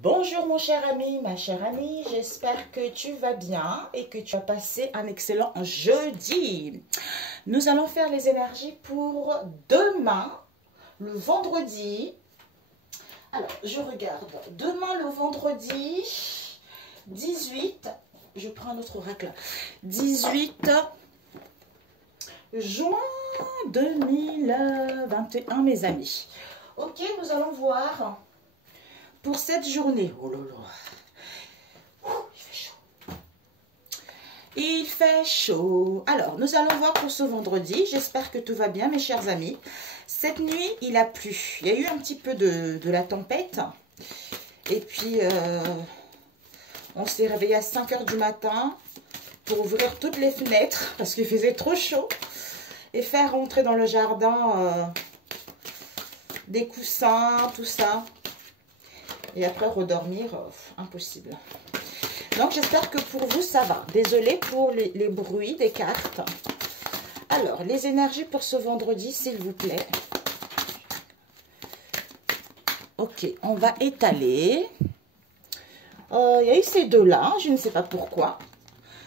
Bonjour mon cher ami, ma chère amie, j'espère que tu vas bien et que tu as passé un excellent jeudi. Nous allons faire les énergies pour demain, le vendredi. Alors, je regarde. Demain, le vendredi 18, je prends un autre oracle, 18 juin 2021, mes amis. Ok, nous allons voir pour cette journée. Oh là là, il fait chaud. Il fait chaud. Alors, nous allons voir pour ce vendredi. J'espère que tout va bien, mes chers amis. Cette nuit, il a plu. Il y a eu un petit peu de la tempête. Et puis, on s'est réveillé à 5 h du matin pour ouvrir toutes les fenêtres parce qu'il faisait trop chaud. Et faire rentrer dans le jardin des coussins, tout ça. Et après redormir, impossible. Donc j'espère que pour vous ça va. Désolée pour les bruits des cartes. Alors, les énergies pour ce vendredi, s'il vous plaît. Ok, on va étaler. Il y a eu ces deux-là, je ne sais pas pourquoi.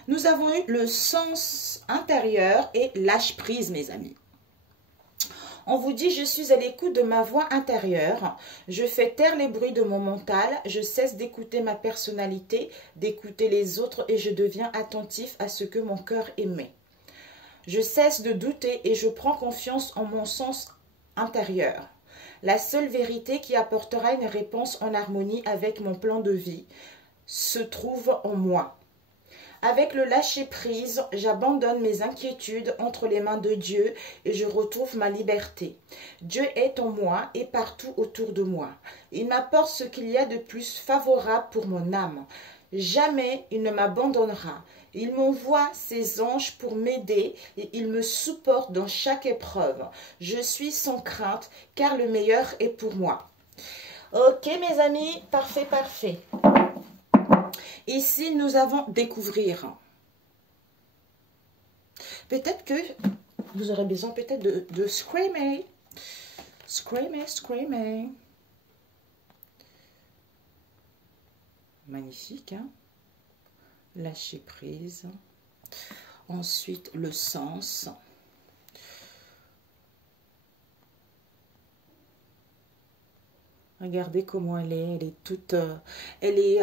Nous avons eu le sens intérieur et lâche prise, mes amis. On vous dit, je suis à l'écoute de ma voix intérieure. Je fais taire les bruits de mon mental. Je cesse d'écouter ma personnalité, d'écouter les autres et je deviens attentif à ce que mon cœur émet. Je cesse de douter et je prends confiance en mon sens intérieur. La seule vérité qui apportera une réponse en harmonie avec mon plan de vie se trouve en moi. Avec le lâcher-prise, j'abandonne mes inquiétudes entre les mains de Dieu et je retrouve ma liberté. Dieu est en moi et partout autour de moi. Il m'apporte ce qu'il y a de plus favorable pour mon âme. Jamais il ne m'abandonnera. Il m'envoie ses anges pour m'aider et il me supporte dans chaque épreuve. Je suis sans crainte car le meilleur est pour moi. Ok mes amis, parfait, parfait. Ici, nous avons découvrir. Peut-être que vous aurez besoin peut-être de screamer. Screamer, screamer. Magnifique, hein? Lâcher prise. Ensuite, le sens. Regardez comment elle est toute, elle est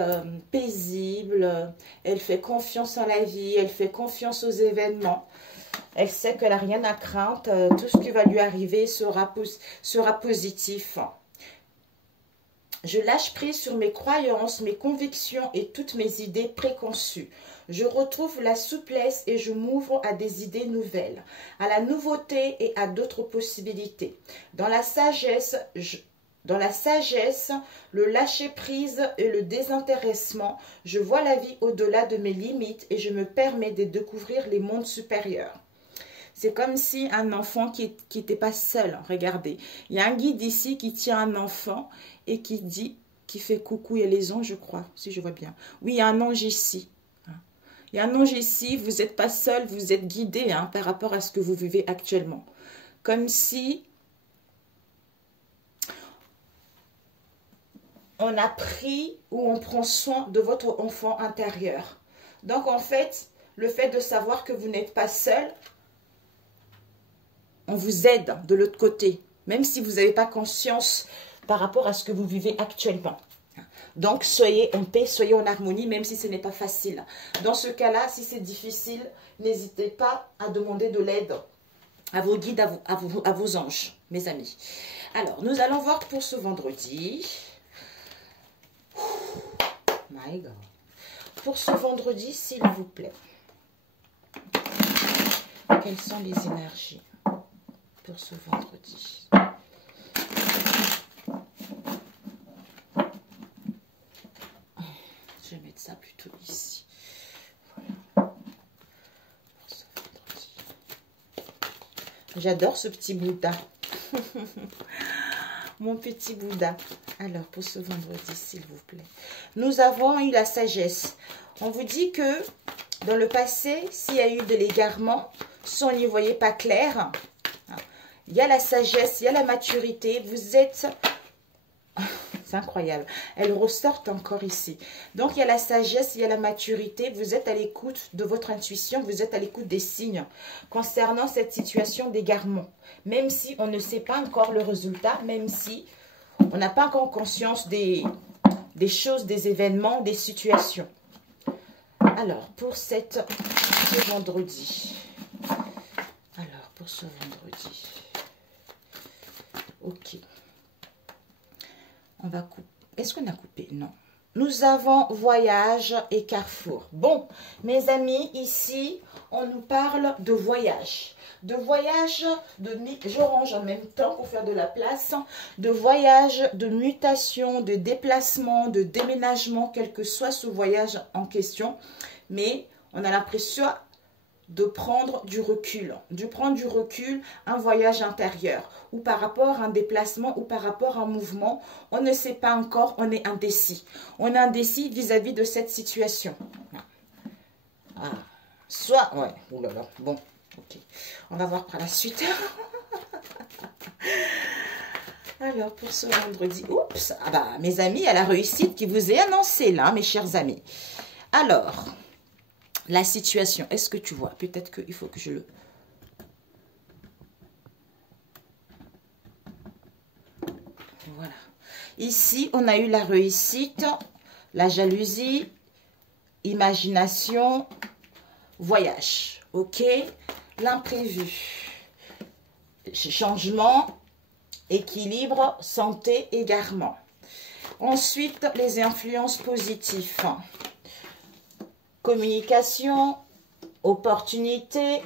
paisible, elle fait confiance en la vie, elle fait confiance aux événements. Elle sait qu'elle n'a rien à craindre, tout ce qui va lui arriver sera positif. Je lâche prise sur mes croyances, mes convictions et toutes mes idées préconçues. Je retrouve la souplesse et je m'ouvre à des idées nouvelles, à la nouveauté et à d'autres possibilités. Dans la sagesse, le lâcher-prise et le désintéressement, je vois la vie au-delà de mes limites et je me permets de découvrir les mondes supérieurs. C'est comme si un enfant qui n'était pas seul. Regardez, il y a un guide ici qui tient un enfant et qui fait coucou. Il y a les anges, je crois, si je vois bien. Oui, il y a un ange ici. Il y a un ange ici, vous n'êtes pas seul, vous êtes guidé par rapport à ce que vous vivez actuellement. Comme si on a pris ou on prend soin de votre enfant intérieur. Donc, en fait, le fait de savoir que vous n'êtes pas seul, on vous aide de l'autre côté, même si vous n'avez pas conscience par rapport à ce que vous vivez actuellement. Donc, soyez en paix, soyez en harmonie, même si ce n'est pas facile. Dans ce cas-là, si c'est difficile, n'hésitez pas à demander de l'aide à vos guides, à vos anges, mes amis. Alors, nous allons voir pour ce vendredi. My God. Pour ce vendredi, s'il vous plaît. Quelles sont les énergies pour ce vendredi? Je vais mettre ça plutôt ici. Voilà. J'adore ce petit Bouddha. Mon petit Bouddha. Alors, pour ce vendredi, s'il vous plaît. Nous avons eu la sagesse. On vous dit que dans le passé, s'il y a eu de l'égarement, si on n'y voyait pas clair, il y a la sagesse, il y a la maturité. Vous êtes C'est incroyable. Elles ressortent encore ici. Donc, il y a la sagesse, il y a la maturité. Vous êtes à l'écoute de votre intuition. Vous êtes à l'écoute des signes concernant cette situation d'égarement. Même si on ne sait pas encore le résultat, même si on n'a pas encore conscience des choses, des événements, des situations. Alors, pour ce vendredi. Alors, pour ce vendredi. Ok. On va couper. Est-ce qu'on a coupé? Non. Nous avons voyage et carrefour. Bon, mes amis, ici, on nous parle de voyage. De voyage, je range en même temps pour faire de la place. De voyage, de mutation, de déplacement, de déménagement, quel que soit ce voyage en question. Mais on a l'impression de prendre du recul, un voyage intérieur, ou par rapport à un déplacement, ou par rapport à un mouvement, on ne sait pas encore, on est indécis. On est indécis vis-à-vis de cette situation. Ah. Soit, ouais, oulala, bon, ok, on va voir par la suite. Alors, pour ce vendredi, oups, ah bah, mes amis, il y a la réussite qui vous est annoncée là, mes chers amis. Alors, la situation, est-ce que tu vois? Peut-être qu'il faut que je le... Voilà. Ici, on a eu la réussite, la jalousie, imagination, voyage. Ok? L'imprévu. Changement, équilibre, santé, égarement. Ensuite, les influences positives. Communication, opportunité,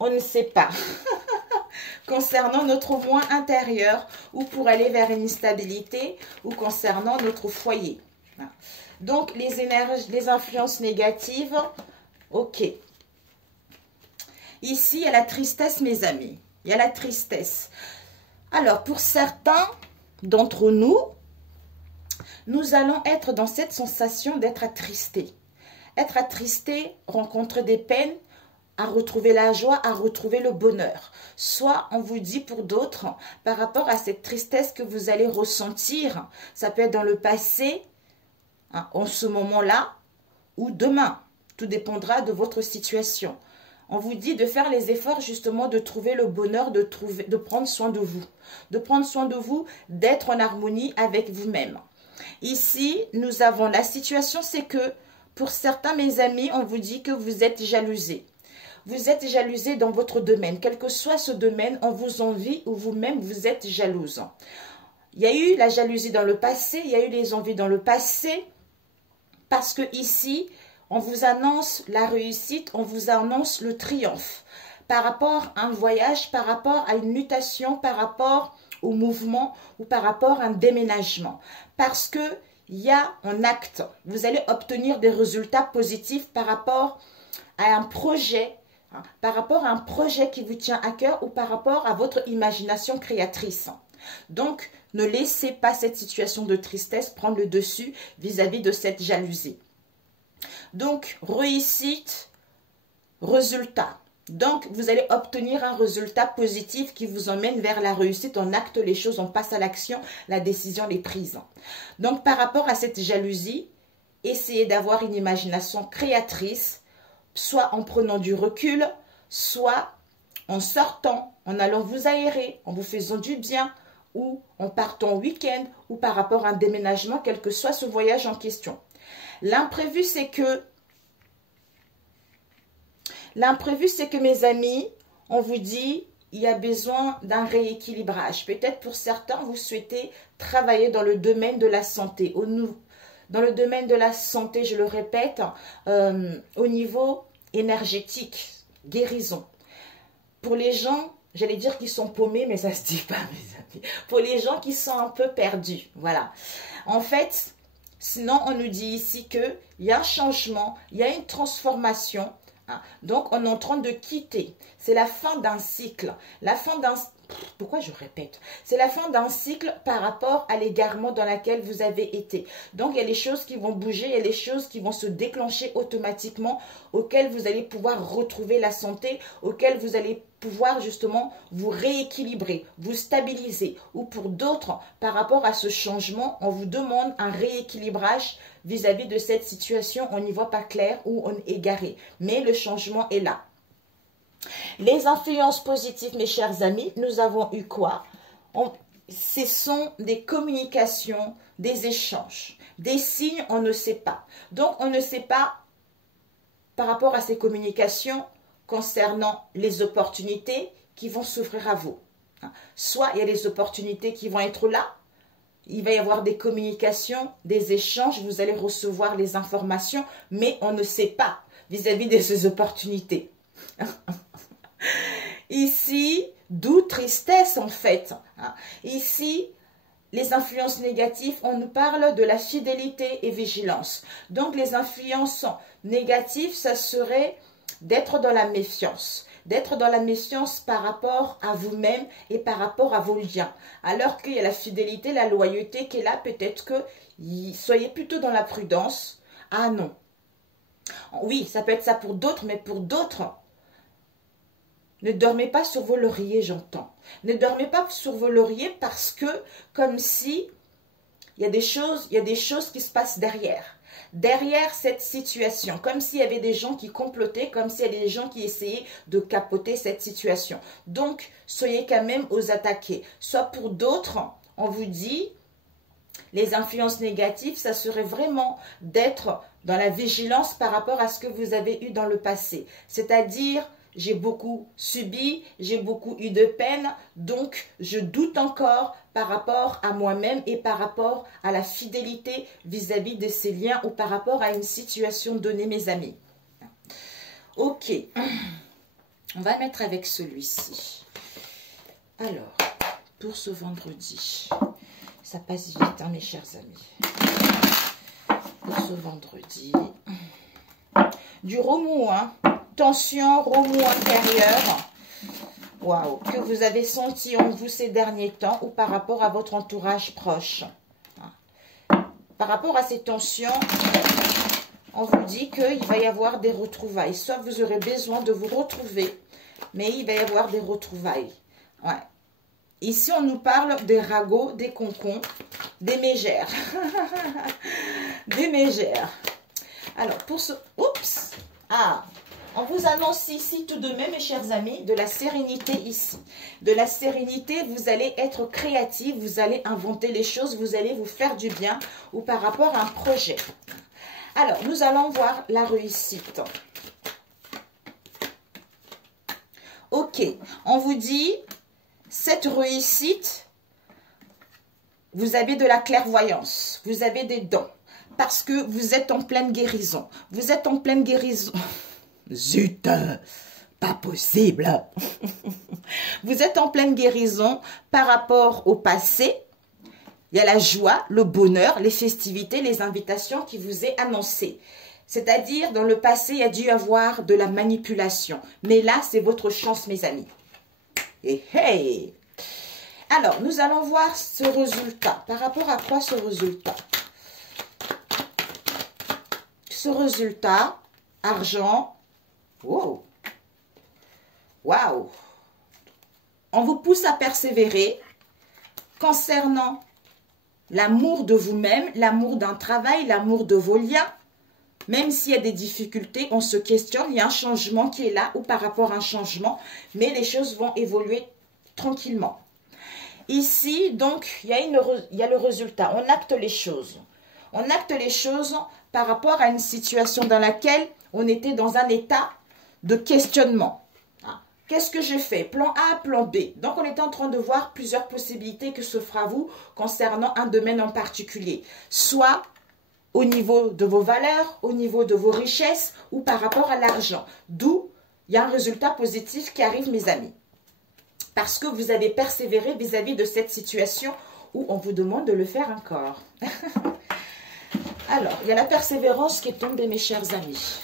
on ne sait pas. Concernant notre moi intérieur ou pour aller vers une stabilité ou concernant notre foyer. Donc, les énergies, les influences négatives, ok. Ici, il y a la tristesse, mes amis. Il y a la tristesse. Alors, pour certains d'entre nous, nous allons être dans cette sensation d'être attristés. Être attristé, rencontrer des peines, à retrouver la joie, à retrouver le bonheur. Soit on vous dit pour d'autres, par rapport à cette tristesse que vous allez ressentir, ça peut être dans le passé, hein, en ce moment-là, ou demain. Tout dépendra de votre situation. On vous dit de faire les efforts justement de trouver le bonheur, de prendre soin de vous. De prendre soin de vous, d'être en harmonie avec vous-même. Ici, nous avons la situation, c'est que pour certains, mes amis, on vous dit que vous êtes jalousés. Vous êtes jalousés dans votre domaine. Quel que soit ce domaine, on vous envie ou vous-même, vous êtes jalouse. Il y a eu la jalousie dans le passé, il y a eu les envies dans le passé. Parce que ici, on vous annonce la réussite, on vous annonce le triomphe. Par rapport à un voyage, par rapport à une mutation, par rapport au mouvement ou par rapport à un déménagement. Parce que il y a un acte. Vous allez obtenir des résultats positifs par rapport à un projet, hein, par rapport à un projet qui vous tient à cœur ou par rapport à votre imagination créatrice. Donc, ne laissez pas cette situation de tristesse prendre le dessus vis-à-vis de cette jalousie. Donc, réussite, résultat. Donc, vous allez obtenir un résultat positif qui vous emmène vers la réussite. On acte les choses, on passe à l'action, la décision est prise. Donc, par rapport à cette jalousie, essayez d'avoir une imagination créatrice, soit en prenant du recul, soit en sortant, en allant vous aérer, en vous faisant du bien, ou en partant au week-end, ou par rapport à un déménagement, quel que soit ce voyage en question. L'imprévu, c'est que mes amis, on vous dit, il y a besoin d'un rééquilibrage. Peut-être pour certains, vous souhaitez travailler dans le domaine de la santé. Dans le domaine de la santé, je le répète, au niveau énergétique, guérison. Pour les gens, j'allais dire qu'ils sont paumés, mais ça ne se dit pas, mes amis. Pour les gens qui sont un peu perdus, voilà. En fait, sinon, on nous dit ici qu'il y a un changement, il y a une transformation. Donc, on est en train de quitter. C'est la fin d'un cycle. La fin d'un... pourquoi je répète? C'est la fin d'un cycle par rapport à l'égarement dans lequel vous avez été. Donc, il y a les choses qui vont bouger, il y a les choses qui vont se déclencher automatiquement, auxquelles vous allez pouvoir retrouver la santé, auxquelles vous allez pouvoir justement vous rééquilibrer, vous stabiliser. Ou pour d'autres, par rapport à ce changement, on vous demande un rééquilibrage vis-à-vis de cette situation. On n'y voit pas clair ou on est égaré. Mais le changement est là. Les influences positives, mes chers amis, nous avons eu quoi? Ce sont des communications, des échanges, des signes, on ne sait pas. Donc, on ne sait pas par rapport à ces communications concernant les opportunités qui vont s'ouvrir à vous. Soit il y a des opportunités qui vont être là, il va y avoir des communications, des échanges, vous allez recevoir les informations, mais on ne sait pas vis-à-vis de ces opportunités. Ici, d'où tristesse en fait. Ici, les influences négatives, on nous parle de la fidélité et vigilance. Donc, les influences négatives, ça serait d'être dans la méfiance. D'être dans la méfiance par rapport à vous-même et par rapport à vos liens. Alors qu'il y a la fidélité, la loyauté qui est là, peut-être que soyez plutôt dans la prudence. Ah non. Oui, ça peut être ça pour d'autres, mais pour d'autres, ne dormez pas sur vos lauriers, j'entends. Ne dormez pas sur vos lauriers parce que, comme si, il y a des choses qui se passent derrière. Derrière cette situation, comme s'il y avait des gens qui complotaient, comme s'il y avait des gens qui essayaient de capoter cette situation. Donc, soyez quand même aux attaqués. Soit pour d'autres, on vous dit, les influences négatives, ça serait vraiment d'être dans la vigilance par rapport à ce que vous avez eu dans le passé. C'est-à-dire, j'ai beaucoup subi, j'ai beaucoup eu de peine, donc je doute encore par rapport à moi-même et par rapport à la fidélité vis-à-vis de ces liens ou par rapport à une situation donnée, mes amis. Ok, on va mettre avec celui-ci. Alors, pour ce vendredi, ça passe vite, hein, mes chers amis. Pour ce vendredi, du remous, hein. Tension, remous intérieur, waouh, que vous avez senti en vous ces derniers temps ou par rapport à votre entourage proche. Par rapport à ces tensions, on vous dit qu'il va y avoir des retrouvailles. Soit vous aurez besoin de vous retrouver, mais il va y avoir des retrouvailles. Ouais. Ici, on nous parle des ragots, des concons, des mégères. Des mégères. Alors, pour ce... Oups! Ah! On vous annonce ici tout de même, mes chers amis, de la sérénité ici. De la sérénité, vous allez être créatif, vous allez inventer les choses, vous allez vous faire du bien ou par rapport à un projet. Alors, nous allons voir la réussite. Ok, on vous dit, cette réussite, vous avez de la clairvoyance, vous avez des dons, parce que vous êtes en pleine guérison. Vous êtes en pleine guérison. Zut, pas possible. Vous êtes en pleine guérison par rapport au passé. Il y a la joie, le bonheur, les festivités, les invitations qui vous est annoncées. C'est-à-dire, dans le passé, il y a dû y avoir de la manipulation. Mais là, c'est votre chance, mes amis. Et hey! Alors, nous allons voir ce résultat. Par rapport à quoi ce résultat? Ce résultat, argent. Wow! Waouh! On vous pousse à persévérer concernant l'amour de vous-même, l'amour d'un travail, l'amour de vos liens. Même s'il y a des difficultés, on se questionne, il y a un changement qui est là ou par rapport à un changement, mais les choses vont évoluer tranquillement. Ici, donc, il y a le résultat. On acte les choses. On acte les choses par rapport à une situation dans laquelle on était dans un état de questionnement. Qu'est-ce que j'ai fait? Plan A, plan B. Donc, on était en train de voir plusieurs possibilités que s'offrent à vous concernant un domaine en particulier. Soit au niveau de vos valeurs, au niveau de vos richesses ou par rapport à l'argent. D'où il y a un résultat positif qui arrive, mes amis. Parce que vous avez persévéré vis-à-vis de cette situation où on vous demande de le faire encore. Alors, il y a la persévérance qui est tombée, mes chers amis.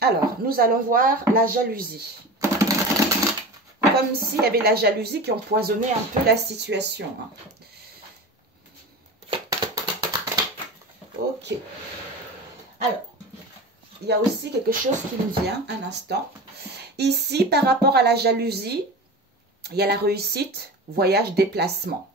Alors, nous allons voir la jalousie. comme s'il y avait la jalousie qui empoisonnait un peu la situation. Hein. Ok. Alors, il y a aussi quelque chose qui me vient un instant. Ici, par rapport à la jalousie, il y a la réussite, voyage, déplacement.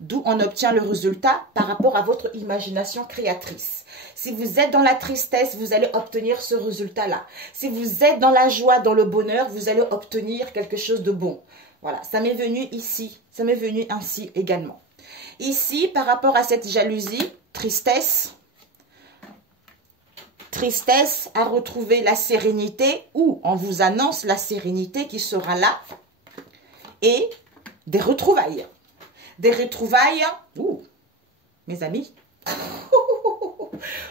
D'où on obtient le résultat par rapport à votre imagination créatrice. Si vous êtes dans la tristesse, vous allez obtenir ce résultat-là. Si vous êtes dans la joie, dans le bonheur, vous allez obtenir quelque chose de bon. Voilà, ça m'est venu ici, ça m'est venu ainsi également. Ici, par rapport à cette jalousie, tristesse à retrouver la sérénité ou on vous annonce la sérénité qui sera là et des retrouvailles. Des retrouvailles, ouh, mes amis.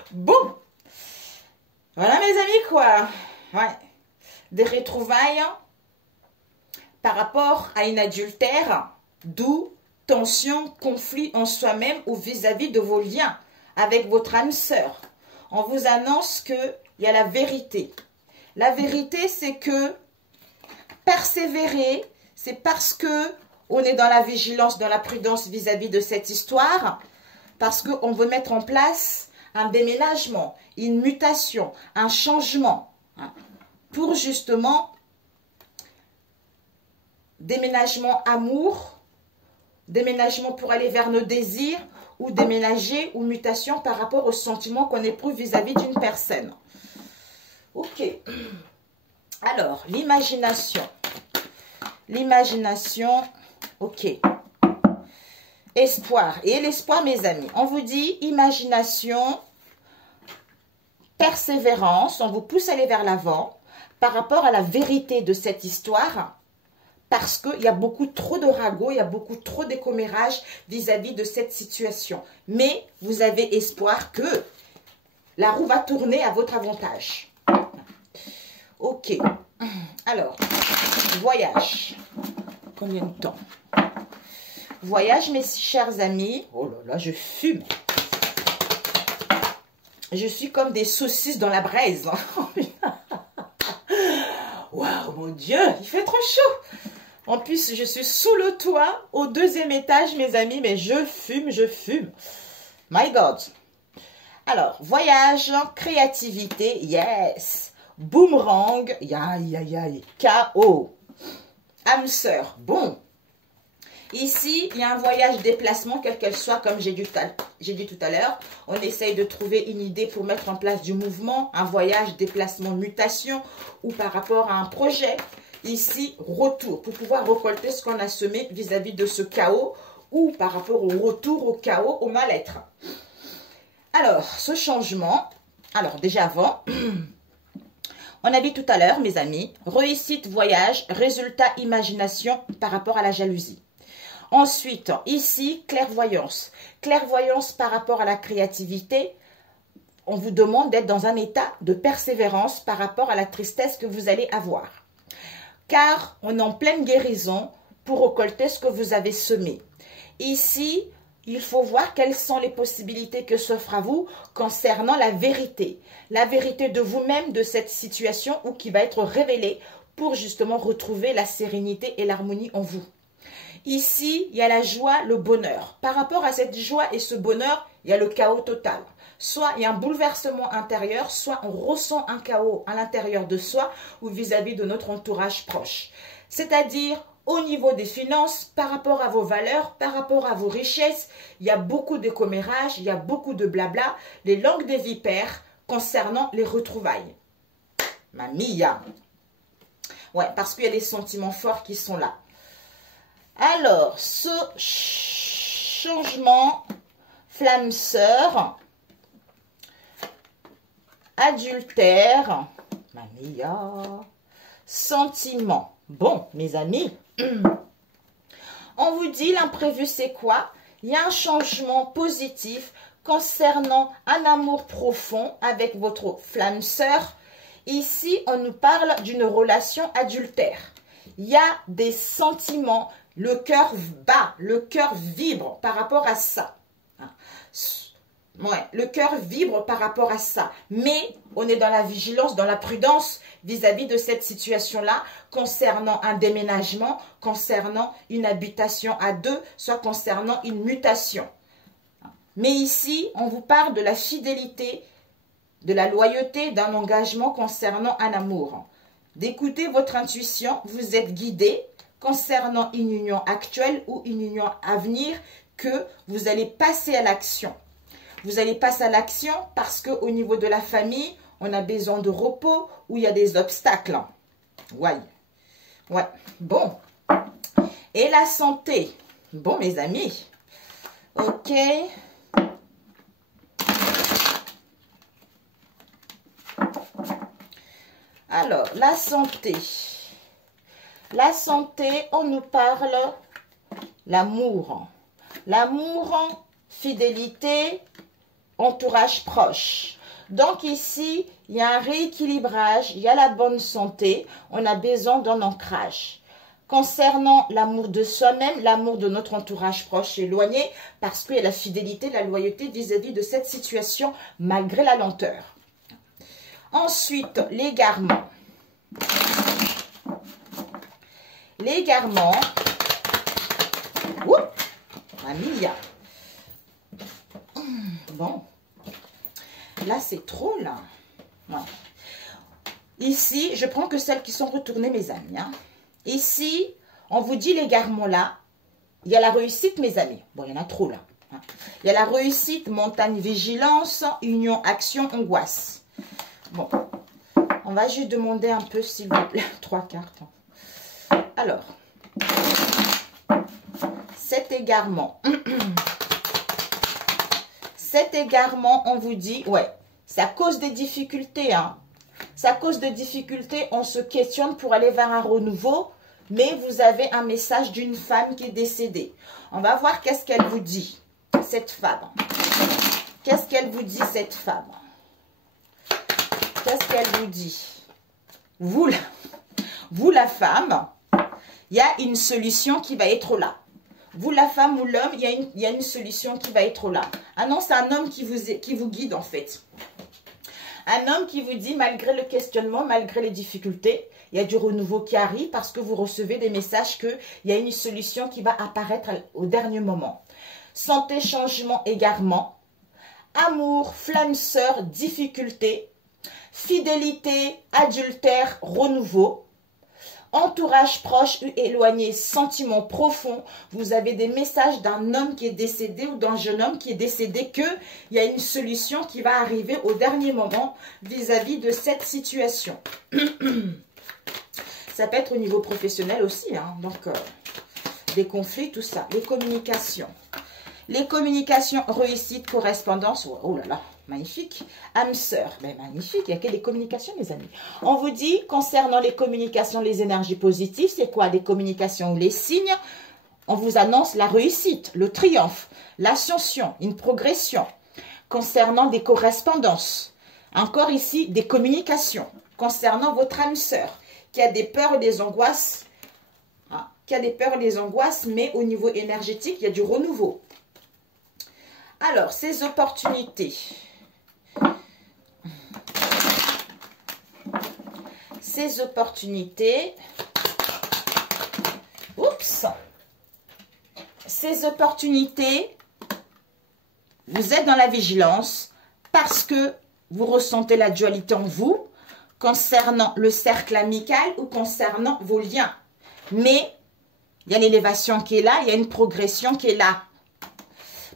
Bon, voilà mes amis quoi. Ouais. Des retrouvailles par rapport à une adultère, d'où tension, conflit en soi-même ou vis-à-vis de vos liens avec votre âme sœur. On vous annonce qu'il y a la vérité. La vérité, c'est que persévérer, c'est parce que on est dans la vigilance, dans la prudence vis-à-vis de cette histoire, parce qu'on veut mettre en place un déménagement, une mutation, un changement, hein, pour justement déménagement amour, déménagement pour aller vers nos désirs, ou déménager ou mutation par rapport aux sentiments qu'on éprouve vis-à-vis d'une personne. Ok. Alors, l'imagination. L'imagination, ok. Espoir. Et l'espoir, mes amis, on vous dit imagination, persévérance, on vous pousse à aller vers l'avant par rapport à la vérité de cette histoire. Parce qu'il y a beaucoup trop de ragots, il y a beaucoup trop de commérages vis-à-vis de cette situation. Mais vous avez espoir que la roue va tourner à votre avantage. Ok. Alors, voyage. Combien de temps? Voyage, mes chers amis. Oh là là, je fume. Je suis comme des saucisses dans la braise. Waouh, mon Dieu, il fait trop chaud. En plus, je suis sous le toit, au 2e étage, mes amis, mais je fume, je fume. My God. Alors, voyage, créativité, yes. Boomerang, KO. Âme sœur, bon. Ici, il y a un voyage déplacement, quel qu'elle soit, comme j'ai dit tout à l'heure. On essaye de trouver une idée pour mettre en place du mouvement, un voyage, déplacement, mutation, ou par rapport à un projet. Ici, retour, pour pouvoir récolter ce qu'on a semé vis-à-vis de ce chaos, ou par rapport au retour au chaos, au mal-être. Alors, ce changement, alors déjà avant, on a dit tout à l'heure, mes amis, réussite, voyage, résultat, imagination par rapport à la jalousie. Ensuite, ici, clairvoyance. Clairvoyance par rapport à la créativité. On vous demande d'être dans un état de persévérance par rapport à la tristesse que vous allez avoir. Car on est en pleine guérison pour récolter ce que vous avez semé. Ici, il faut voir quelles sont les possibilités que s'offrent à vous concernant la vérité. La vérité de vous-même, de cette situation ou qui va être révélée pour justement retrouver la sérénité et l'harmonie en vous. Ici, il y a la joie, le bonheur. Par rapport à cette joie et ce bonheur, il y a le chaos total. Soit il y a un bouleversement intérieur, soit on ressent un chaos à l'intérieur de soi ou vis-à-vis de notre entourage proche. C'est-à-dire au niveau des finances, par rapport à vos valeurs, par rapport à vos richesses, il y a beaucoup de commérages, il y a beaucoup de blabla, les langues des vipères concernant les retrouvailles. Mamia. Ouais, parce qu'il y a des sentiments forts qui sont là. Alors, ce changement, flamme sœur, adultère, mamia, sentiment. Bon, mes amis, on vous dit l'imprévu c'est quoi? Il y a un changement positif concernant un amour profond avec votre flamme sœur. Ici, on nous parle d'une relation adultère. Il y a des sentiments, le cœur bat, le cœur vibre par rapport à ça. Ouais, le cœur vibre par rapport à ça. Mais on est dans la vigilance, dans la prudence vis-à-vis de cette situation-là, concernant un déménagement, concernant une habitation à deux, soit concernant une mutation. Mais ici, on vous parle de la fidélité, de la loyauté, d'un engagement concernant un amour. D'écouter votre intuition, vous êtes guidé concernant une union actuelle ou une union à venir que vous allez passer à l'action. Vous allez passer à l'action parce qu'au niveau de la famille, on a besoin de repos ou il y a des obstacles. Ouais. Ouais. Bon. Et la santé. Bon, mes amis. Ok. Alors, la santé. La santé, on nous parle l'amour. L'amour, fidélité, entourage proche. Donc ici, il y a un rééquilibrage, il y a la bonne santé, on a besoin d'un ancrage. Concernant l'amour de soi-même, l'amour de notre entourage proche éloigné, parce qu'il y a la fidélité, la loyauté vis-à-vis de cette situation, malgré la lenteur. Ensuite, l'égarement. L'égarement. Oups, Amelia. Bon. Là, c'est trop, là. Ouais. Ici, je prends que celles qui sont retournées, mes amis. Hein. Ici, on vous dit l'égarement là. Il y a la réussite, mes amis. Bon, il y en a trop, là. Hein. Il y a la réussite, montagne, vigilance, union, action, angoisse. Bon. On va juste demander un peu, s'il vous plaît, 3 cartes. Alors, cet égarement. Cet égarement, on vous dit, ouais, ça cause des difficultés, hein. Ça cause des difficultés, on se questionne pour aller vers un renouveau, mais vous avez un message d'une femme qui est décédée. On va voir qu'est-ce qu'elle vous dit, cette femme. Qu'est-ce qu'elle vous dit, cette femme? Qu'est-ce qu'elle vous dit? Vous, la femme, il y a une solution qui va être là. Vous, la femme ou l'homme, il y a une solution qui va être là. Ah non, c'est un homme qui vous guide, en fait. Un homme qui vous dit, malgré le questionnement, malgré les difficultés, il y a du renouveau qui arrive parce que vous recevez des messages qu'il y a une solution qui va apparaître au dernier moment. Santé, changement, égarement. Amour, flamme sœur, difficulté. Fidélité, adultère, renouveau. Entourage proche ou éloigné, sentiment profond. Vous avez des messages d'un homme qui est décédé ou d'un jeune homme qui est décédé qu'il y a une solution qui va arriver au dernier moment vis-à-vis de cette situation. Ça peut être au niveau professionnel aussi, hein, donc des conflits, tout ça. Les communications. Les communications, réussite, correspondance. Oh là là, magnifique. Âme sœur, ben magnifique. Il n'y a que des communications, mes amis. On vous dit, concernant les communications, les énergies positives, c'est quoi? Des communications ou les signes. On vous annonce la réussite, le triomphe, l'ascension, une progression. Concernant des correspondances. Encore ici, des communications. Concernant votre âme sœur, qui a des peurs et des angoisses. Hein, qui a des peurs et des angoisses, mais au niveau énergétique, il y a du renouveau. Alors, ces opportunités. Ces opportunités. Oups. Ces opportunités, vous êtes dans la vigilance parce que vous ressentez la dualité en vous concernant le cercle amical ou concernant vos liens. Mais il y a l'élévation qui est là, il y a une progression qui est là.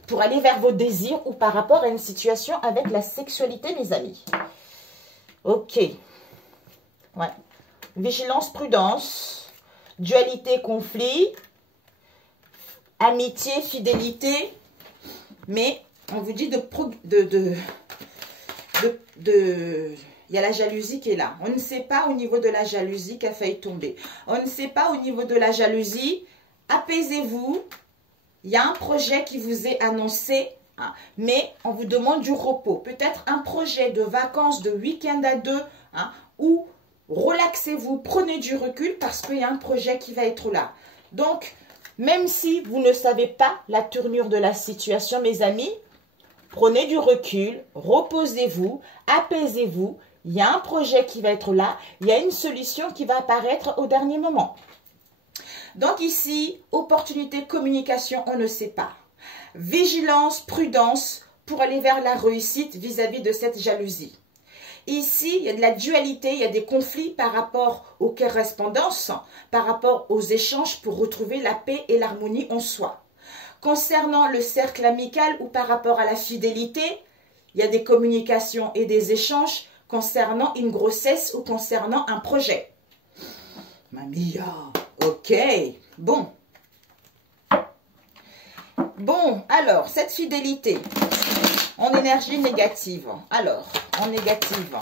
Pour aller vers vos désirs ou par rapport à une situation avec la sexualité, mes amis. Ok. Ouais. Vigilance, prudence, dualité, conflit, amitié, fidélité. Mais on vous dit il y a la jalousie qui est là. On ne sait pas au niveau de la jalousie qui a failli tomber. On ne sait pas au niveau de la jalousie. Apaisez-vous. Il y a un projet qui vous est annoncé, hein, mais on vous demande du repos. Peut-être un projet de vacances, de week-end à deux, hein, ou relaxez-vous, prenez du recul parce qu'il y a un projet qui va être là. Donc, même si vous ne savez pas la tournure de la situation, mes amis, Prenez du recul, reposez-vous, apaisez-vous. Il y a un projet qui va être là, il y a une solution qui va apparaître au dernier moment. Donc ici, opportunité, communication, on ne sait pas. Vigilance, prudence pour aller vers la réussite vis-à-vis de cette jalousie. Ici, il y a de la dualité, il y a des conflits par rapport aux correspondances, par rapport aux échanges pour retrouver la paix et l'harmonie en soi. Concernant le cercle amical ou par rapport à la fidélité, il y a des communications et des échanges concernant une grossesse ou concernant un projet. Mamia, ok, bon. Bon, alors, cette fidélité en énergie négative. Alors, en négative,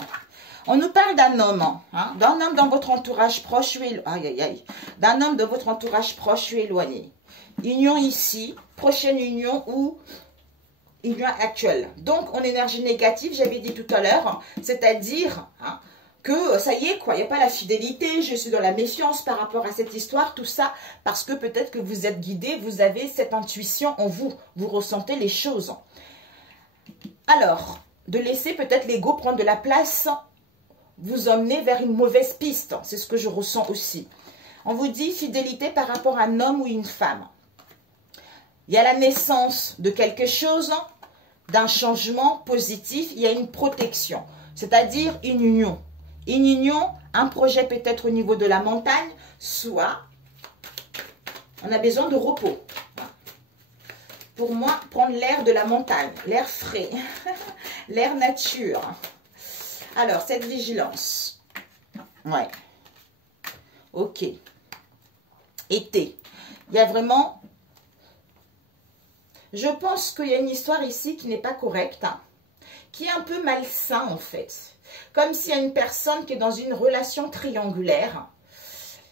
on nous parle d'un homme, hein, d'un homme dans votre entourage proche ou éloigné. D'un homme de votre entourage proche ou éloigné. Union ici, prochaine union ou union actuelle. Donc, en énergie négative, j'avais dit tout à l'heure, c'est-à-dire hein, que ça y est, quoi, il n'y a pas la fidélité, je suis dans la méfiance par rapport à cette histoire, tout ça, parce que peut-être que vous êtes guidé, vous avez cette intuition en vous, vous ressentez les choses. Alors, de laisser peut-être l'ego prendre de la place, vous emmener vers une mauvaise piste, c'est ce que je ressens aussi. On vous dit fidélité par rapport à un homme ou une femme. Il y a la naissance de quelque chose, d'un changement positif, il y a une protection, c'est-à-dire une union. Une union, un projet peut-être au niveau de la montagne, soit on a besoin de repos. Pour moi, prendre l'air de la montagne, l'air frais, l'air nature. Alors, cette vigilance. Ouais. Ok. Été. Il y a vraiment... Je pense qu'il y a une histoire ici qui n'est pas correcte, hein, qui est un peu malsain en fait. Comme s'il y a une personne qui est dans une relation triangulaire.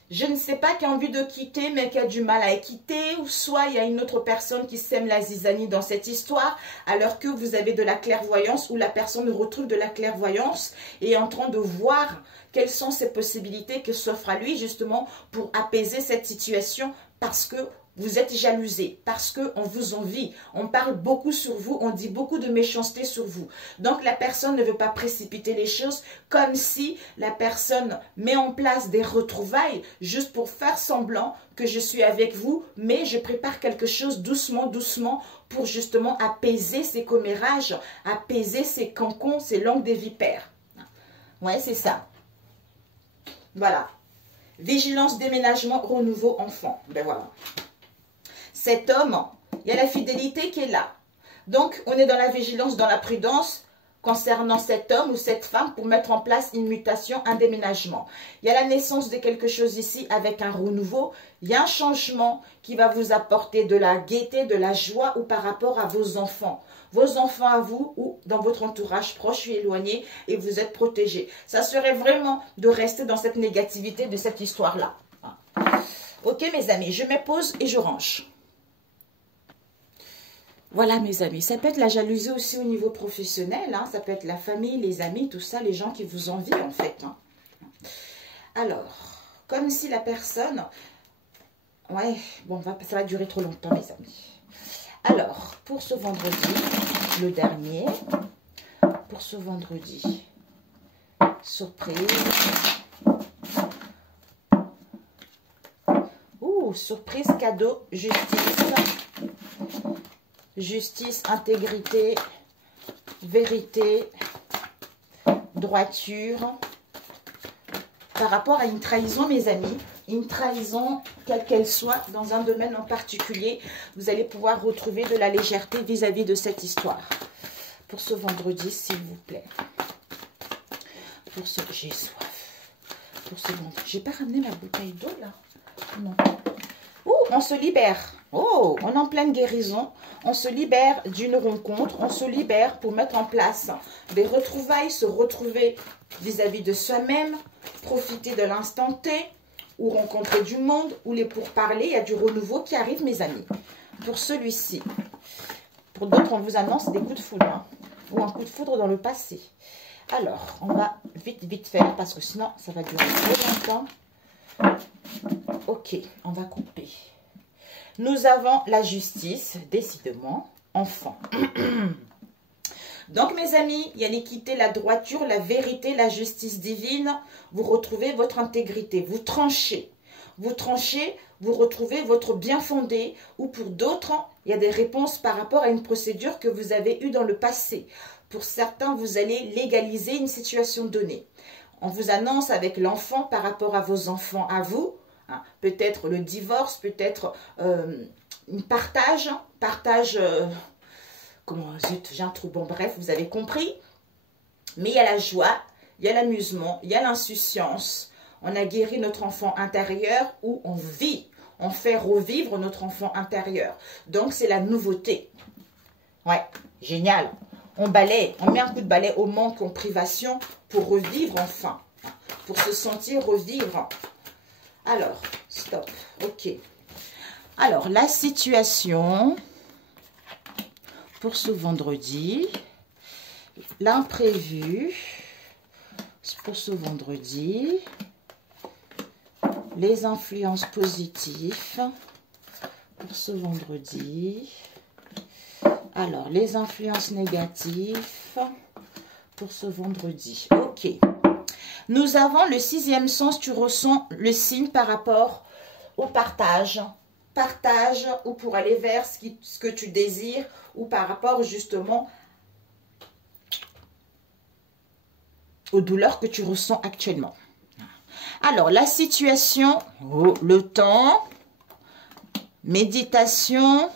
Je ne sais pas, qui a envie de quitter, mais qui a du mal à quitter. Ou soit il y a une autre personne qui sème la zizanie dans cette histoire, alors que vous avez de la clairvoyance, ou la personne retrouve de la clairvoyance et est en train de voir quelles sont ces possibilités que s'offrent à lui, justement, pour apaiser cette situation, parce que vous êtes jalousé, parce qu'on vous envie. On parle beaucoup sur vous, on dit beaucoup de méchanceté sur vous. Donc la personne ne veut pas précipiter les choses, comme si la personne met en place des retrouvailles juste pour faire semblant que je suis avec vous, mais je prépare quelque chose doucement, doucement, pour justement apaiser ces commérages, apaiser ces cancons, ces langues des vipères. Ouais, c'est ça. Voilà. Vigilance, déménagement, renouveau, enfant. Ben voilà. Cet homme, il y a la fidélité qui est là. Donc, on est dans la vigilance, dans la prudence concernant cet homme ou cette femme pour mettre en place une mutation, un déménagement. Il y a la naissance de quelque chose ici avec un renouveau. Il y a un changement qui va vous apporter de la gaieté, de la joie ou par rapport à vos enfants. Vos enfants à vous ou dans votre entourage proche ou éloigné et vous êtes protégés. Ça serait vraiment de rester dans cette négativité de cette histoire-là. Ok mes amis, je me pose et je range. Voilà mes amis, ça peut être la jalousie aussi au niveau professionnel, hein. Ça peut être la famille, les amis, tout ça, les gens qui vous envient en fait. Hein. Alors, comme si la personne... Ouais, bon, ça va durer trop longtemps mes amis. Alors, pour ce vendredi, le dernier, pour ce vendredi, surprise. Ouh, surprise, cadeau, justice. Justice, intégrité, vérité, droiture. Par rapport à une trahison, mes amis, une trahison, quelle qu'elle soit, dans un domaine en particulier, vous allez pouvoir retrouver de la légèreté vis-à-vis de cette histoire. Pour ce vendredi, s'il vous plaît. Pour ce... J'ai soif. Pour ce vendredi. J'ai pas ramené ma bouteille d'eau, là. Non. Ouh, on se libère. Oh, on est en pleine guérison. On se libère d'une rencontre. On se libère pour mettre en place des retrouvailles, se retrouver vis-à-vis de soi-même, profiter de l'instant T, ou rencontrer du monde, ou les pourparlers. Il y a du renouveau qui arrive, mes amis. Pour celui-ci. Pour d'autres, on vous annonce des coups de foudre. Hein, ou un coup de foudre dans le passé. Alors, on va vite faire, parce que sinon, ça va durer trop longtemps. Ok, on va couper. Nous avons la justice, décidément, enfant. Donc, mes amis, il y a l'équité, la droiture, la vérité, la justice divine. Vous retrouvez votre intégrité. Vous tranchez. Vous tranchez, vous retrouvez votre bien fondé. Ou pour d'autres, il y a des réponses par rapport à une procédure que vous avez eue dans le passé. Pour certains, vous allez légaliser une situation donnée. On vous annonce avec l'enfant par rapport à vos enfants, à vous. Hein, peut-être le divorce, peut-être un partage. Comment, j'ai un trou, bon bref, vous avez compris. Mais il y a la joie, il y a l'amusement, il y a l'insouciance. On a guéri notre enfant intérieur ou on vit, on fait revivre notre enfant intérieur. Donc c'est la nouveauté. Ouais, génial. On balaye, on met un coup de balai au manque, en privation pour revivre enfin, pour se sentir revivre. Alors, stop, ok. Alors, la situation pour ce vendredi, l'imprévu pour ce vendredi, les influences positives pour ce vendredi. Alors, les influences négatives pour ce vendredi. Ok. Nous avons le 6e sens, tu ressens le signe par rapport au partage. Partage ou pour aller vers ce que tu désires ou par rapport justement aux douleurs que tu ressens actuellement. Alors, la situation, le temps, méditation,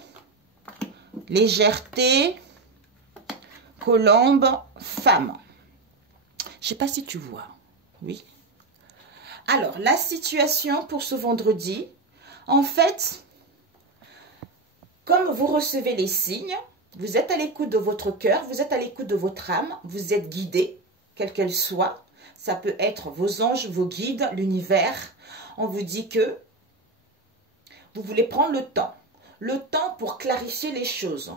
légèreté, colombe, femme. Je ne sais pas si tu vois. Oui. Alors, la situation pour ce vendredi, en fait, comme vous recevez les signes, vous êtes à l'écoute de votre cœur, vous êtes à l'écoute de votre âme, vous êtes guidé, quelle qu'elle soit. Ça peut être vos anges, vos guides, l'univers. On vous dit que vous voulez prendre le temps pour clarifier les choses,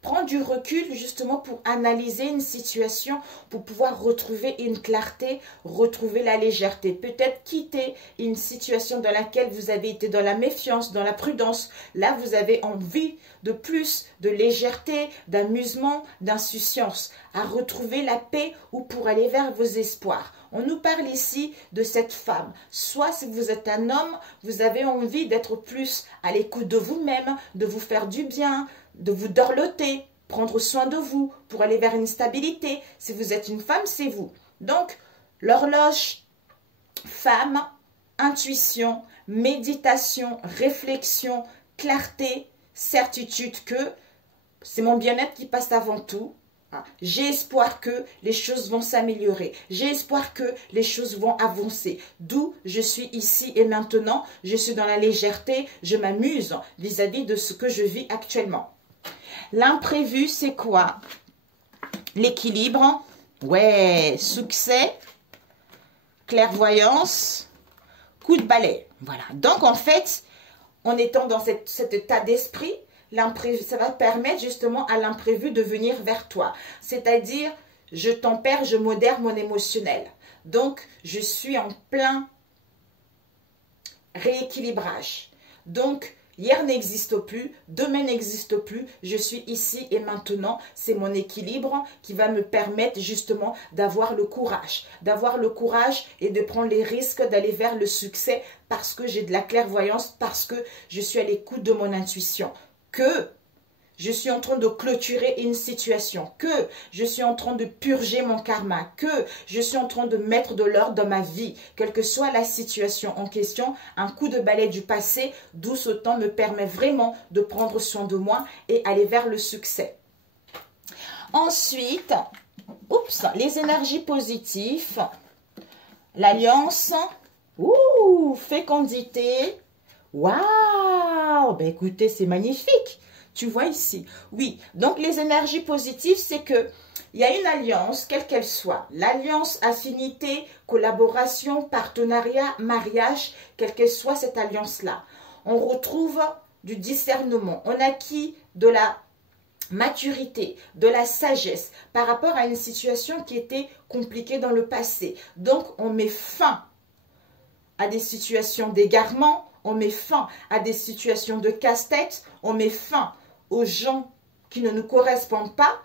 prendre du recul justement pour analyser une situation, pour pouvoir retrouver une clarté, retrouver la légèreté. Peut-être quitter une situation dans laquelle vous avez été dans la méfiance, dans la prudence. Là, vous avez envie de plus de légèreté, d'amusement, d'insouciance, à retrouver la paix ou pour aller vers vos espoirs. On nous parle ici de cette femme. Soit si vous êtes un homme, vous avez envie d'être plus à l'écoute de vous-même, de vous faire du bien, de vous dorloter, prendre soin de vous pour aller vers une stabilité. Si vous êtes une femme, c'est vous. Donc, l'horloge, femme, intuition, méditation, réflexion, clarté, certitude que c'est mon bien-être qui passe avant tout. J'ai espoir que les choses vont s'améliorer. J'ai espoir que les choses vont avancer. D'où je suis ici et maintenant. Je suis dans la légèreté. Je m'amuse vis-à-vis de ce que je vis actuellement. L'imprévu, c'est quoi? L'équilibre. Ouais, succès. Clairvoyance. Coup de balai. Voilà. Donc, en fait, en étant dans cet état d'esprit, ça va permettre justement à l'imprévu de venir vers toi. C'est-à-dire, je tempère, je modère mon émotionnel. Donc, je suis en plein rééquilibrage. Donc, hier n'existe plus, demain n'existe plus, je suis ici et maintenant. C'est mon équilibre qui va me permettre justement d'avoir le courage. D'avoir le courage et de prendre les risques d'aller vers le succès parce que j'ai de la clairvoyance, parce que je suis à l'écoute de mon intuition. Que je suis en train de clôturer une situation, que je suis en train de purger mon karma, que je suis en train de mettre de l'ordre dans ma vie, quelle que soit la situation en question, un coup de balai du passé, d'où ce temps me permet vraiment de prendre soin de moi et aller vers le succès. Ensuite, les énergies positives, l'alliance, fécondité. Waouh! Ben écoutez, c'est magnifique. Tu vois ici. Oui, donc les énergies positives, c'est que il y a une alliance, quelle qu'elle soit. L'alliance, affinité, collaboration, partenariat, mariage, quelle qu'elle soit cette alliance-là. On retrouve du discernement. On acquit de la maturité, de la sagesse par rapport à une situation qui était compliquée dans le passé. Donc, on met fin à des situations d'égarement. On met fin à des situations de casse-tête, on met fin aux gens qui ne nous correspondent pas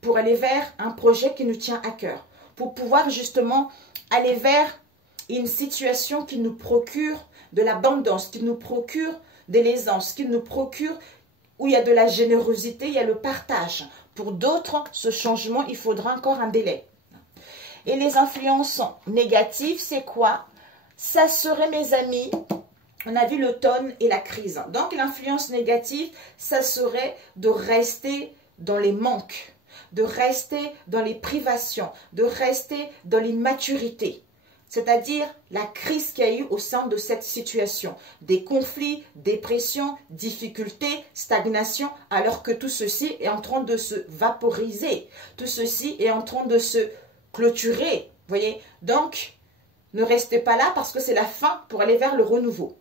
pour aller vers un projet qui nous tient à cœur, pour pouvoir justement aller vers une situation qui nous procure de l'abondance, qui nous procure de l'aisance, qui nous procure où il y a de la générosité, il y a le partage. Pour d'autres, ce changement, il faudra encore un délai. Et les influences négatives, c'est quoi? Ça serait, mes amis, on a vu l'automne et la crise. Donc, l'influence négative, ça serait de rester dans les manques, de rester dans les privations, de rester dans l'immaturité. C'est-à-dire la crise qu'il y a eu au sein de cette situation. Des conflits, dépression, difficultés, stagnation, alors que tout ceci est en train de se vaporiser. Tout ceci est en train de se clôturer. Voyez? Donc, ne restez pas là parce que c'est la fin pour aller vers le renouveau.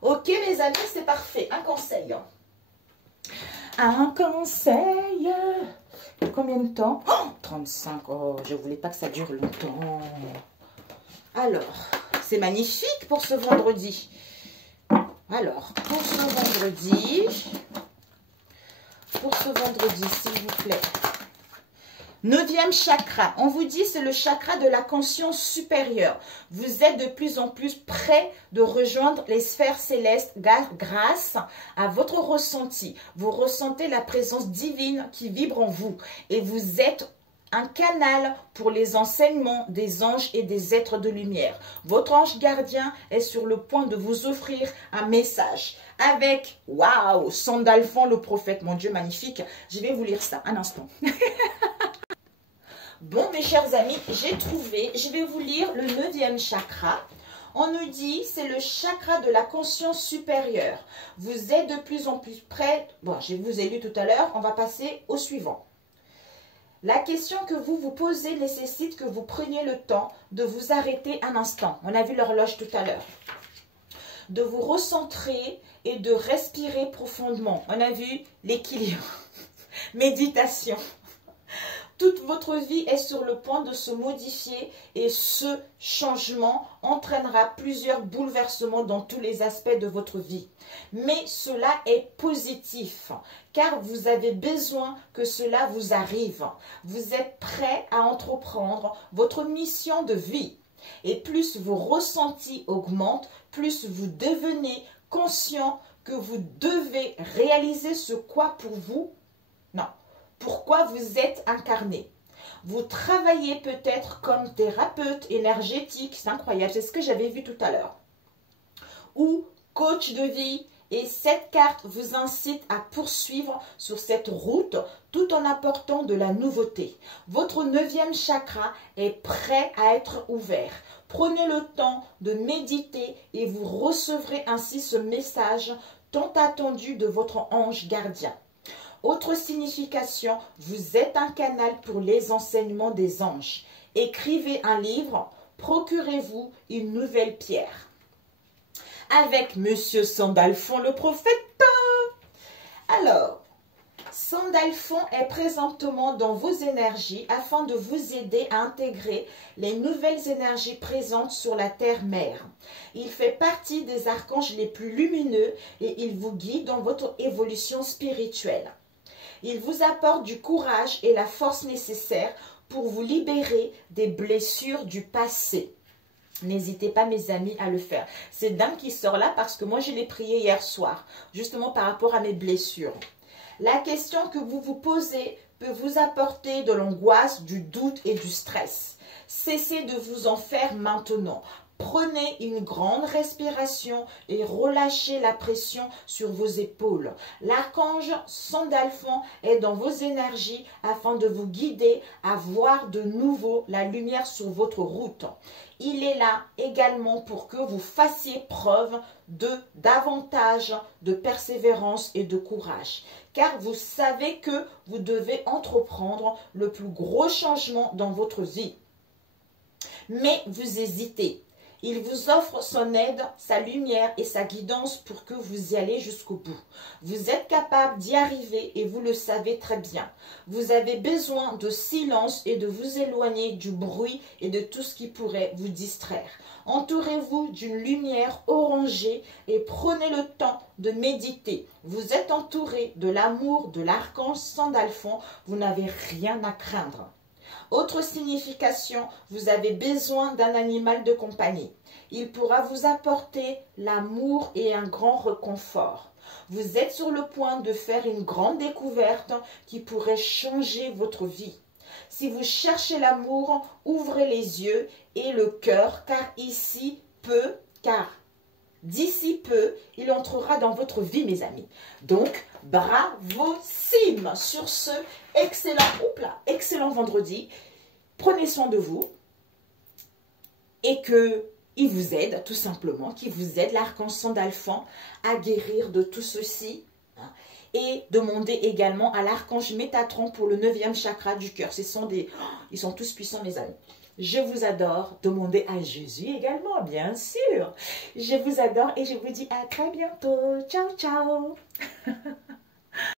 Ok, mes amis, c'est parfait. Un conseil. Un conseil. Combien de temps? Oh, 35. Oh, je ne voulais pas que ça dure longtemps. Alors, c'est magnifique pour ce vendredi. Alors, pour ce vendredi, s'il vous plaît. 9e chakra, on vous dit c'est le chakra de la conscience supérieure. Vous êtes de plus en plus près de rejoindre les sphères célestes grâce à votre ressenti. Vous ressentez la présence divine qui vibre en vous et vous êtes un canal pour les enseignements des anges et des êtres de lumière. Votre ange gardien est sur le point de vous offrir un message avec, waouh, Sandalphon le prophète, mon Dieu magnifique. Je vais vous lire ça un instant. Bon, mes chers amis, j'ai trouvé, je vais vous lire le 9e chakra. On nous dit, c'est le chakra de la conscience supérieure. Vous êtes de plus en plus près. Bon, je vous ai lu tout à l'heure, on va passer au suivant. La question que vous vous posez nécessite que vous preniez le temps de vous arrêter un instant. On a vu l'horloge tout à l'heure. De vous recentrer et de respirer profondément. On a vu l'équilibre. Méditation. Toute votre vie est sur le point de se modifier et ce changement entraînera plusieurs bouleversements dans tous les aspects de votre vie. Mais cela est positif car vous avez besoin que cela vous arrive. Vous êtes prêt à entreprendre votre mission de vie. Et plus vos ressentis augmentent, plus vous devenez conscient que vous devez réaliser ce quoi pour vous. Non. Pourquoi vous êtes incarné. Vous travaillez peut-être comme thérapeute énergétique, c'est incroyable, c'est ce que j'avais vu tout à l'heure. Ou coach de vie, et cette carte vous incite à poursuivre sur cette route tout en apportant de la nouveauté. Votre 9e chakra est prêt à être ouvert. Prenez le temps de méditer et vous recevrez ainsi ce message tant attendu de votre ange gardien. Autre signification, vous êtes un canal pour les enseignements des anges. Écrivez un livre, procurez-vous une nouvelle pierre. Avec Monsieur Sandalphon le prophète. Alors, Sandalphon est présentement dans vos énergies afin de vous aider à intégrer les nouvelles énergies présentes sur la terre-mère. Il fait partie des archanges les plus lumineux et il vous guide dans votre évolution spirituelle. Il vous apporte du courage et la force nécessaire pour vous libérer des blessures du passé. N'hésitez pas, mes amis, à le faire. C'est Dame qui sort là parce que moi, je l'ai prié hier soir, justement par rapport à mes blessures. La question que vous vous posez peut vous apporter de l'angoisse, du doute et du stress. Cessez de vous en faire maintenant. Prenez une grande respiration et relâchez la pression sur vos épaules. L'archange Sandalphon est dans vos énergies afin de vous guider à voir de nouveau la lumière sur votre route. Il est là également pour que vous fassiez preuve de davantage de persévérance et de courage. Car vous savez que vous devez entreprendre le plus gros changement dans votre vie. Mais vous hésitez. Il vous offre son aide, sa lumière et sa guidance pour que vous y allez jusqu'au bout. Vous êtes capable d'y arriver et vous le savez très bien. Vous avez besoin de silence et de vous éloigner du bruit et de tout ce qui pourrait vous distraire. Entourez-vous d'une lumière orangée et prenez le temps de méditer. Vous êtes entouré de l'amour de l'archange Sandalphon. Vous n'avez rien à craindre. Autre signification, vous avez besoin d'un animal de compagnie. Il pourra vous apporter l'amour et un grand réconfort. Vous êtes sur le point de faire une grande découverte qui pourrait changer votre vie. Si vous cherchez l'amour, ouvrez les yeux et le cœur, car d'ici peu, il entrera dans votre vie, mes amis. Donc, bravissime sur ce excellent vendredi. Prenez soin de vous et qu'il vous aide, tout simplement, qu'il vous aide, l'archange Sandalphon, à guérir de tout ceci. Et demandez également à l'archange Métatron pour le 9e chakra du cœur. Ils sont tous puissants, mes amis. Je vous adore. Demandez à Jésus également, bien sûr. Je vous adore et je vous dis à très bientôt. Ciao, ciao.